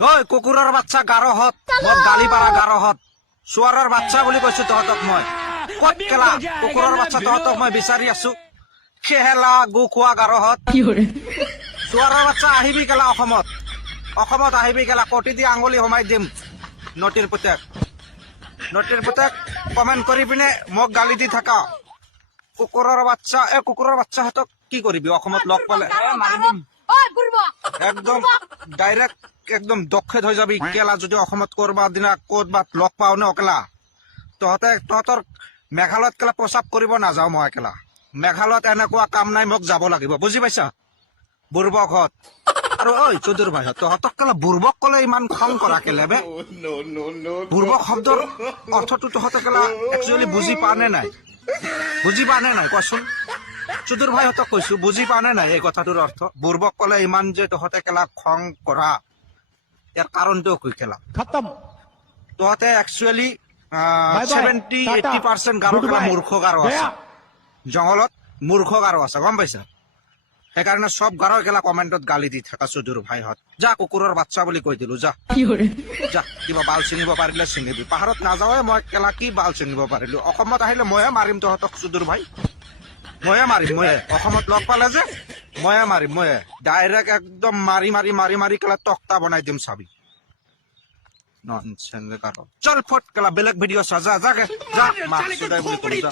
ঐ কুকুৰৰ বাচ্চা গাৰহত মোক গালি পাৰা গাৰহত চোৱাৰৰ বাচ্চা বুলি কৈছো তহঁতক মই ক'ত কেলা কুকুৰৰ বাচ্চা তহঁতক মই বিচাৰি আছো খেহেলা গু খোৱা গাৰহত চোৱাৰৰ বাচ্চা আহিবি কেলা অসমত আহিবি কেলা কটি দি আঙুলি সোমাই দিম নটিৰ পুতেক কমেন্ট কৰি পিনে মোক গালি দি থাকা কুকুৰৰ বাচ্চাহঁতক কি কৰিবি অসমত লগ পালে একদম ডাইৰেক্ট একদম দক্ষেত হৈ যাবি কেলা যদি অসমত কৰবা দিনা ক'তবাত লগ পাও ন কেলা তহঁতৰ মেঘালয়ত কেলা প্ৰস্ৰাৱ কৰিব নাযাওঁ মই কেলা মেঘালয়ত এনেকুৱা কাম নাই মোক যাব লাগিব বুজি পাইছা বুৰ্বকহঁত আৰু ঐ চৌধুৰ ভাইহঁত তহঁতক কেলা বুৰ্বক কলে ইমান খং কৰা কেলে বে বুৰ্বক শব্দৰ অৰ্থটো তহঁতে কেলা একচুৱেলি বুজি পা নে নাই কোৱাচোন চৌধুৰ ভাইহঁতক কৈছো বুজি পা নে নাই এই কথাটোৰ অৰ্থ বুৰ্বক কলে ইমান যে তহঁতে কেলা খং কৰা ইয়াৰ কাৰণটো কি কেলা তহঁতে একচুৱেলি 70-80% গাৰো কেলা মূৰ্খ গাৰো আছে জংঘলত মূৰ্খ গাৰো আছে গম পাইছা সেইকাৰণে চব গাৰৰ কেলা কমেন্টত গালি দি থাকা চৌধুৰ ভাইহঁত যা কুকুৰৰ বাচ্চা বুলি কৈ দিলো যা কিবা বাল ছিঙিব পাৰিলে ছিঙিবি পাহাৰত নাযাওঁৱে মই কেলা কি বাল ছিঙিব পাৰিলো অসমত আহিলে ময়ে মাৰিম তহঁতক চৌধুৰ ভাই ময়ে অসমত লগ পালে যে ময়ে মাৰিম ডাইৰেক্ট একদম মাৰি কেলা তক্তা বনাই দিম চাবি ননসেন্স গাৰো চল ফট কেলা বেলেগ ভিডিঅ' চা যা মাক চুদাই বুলি কলো যা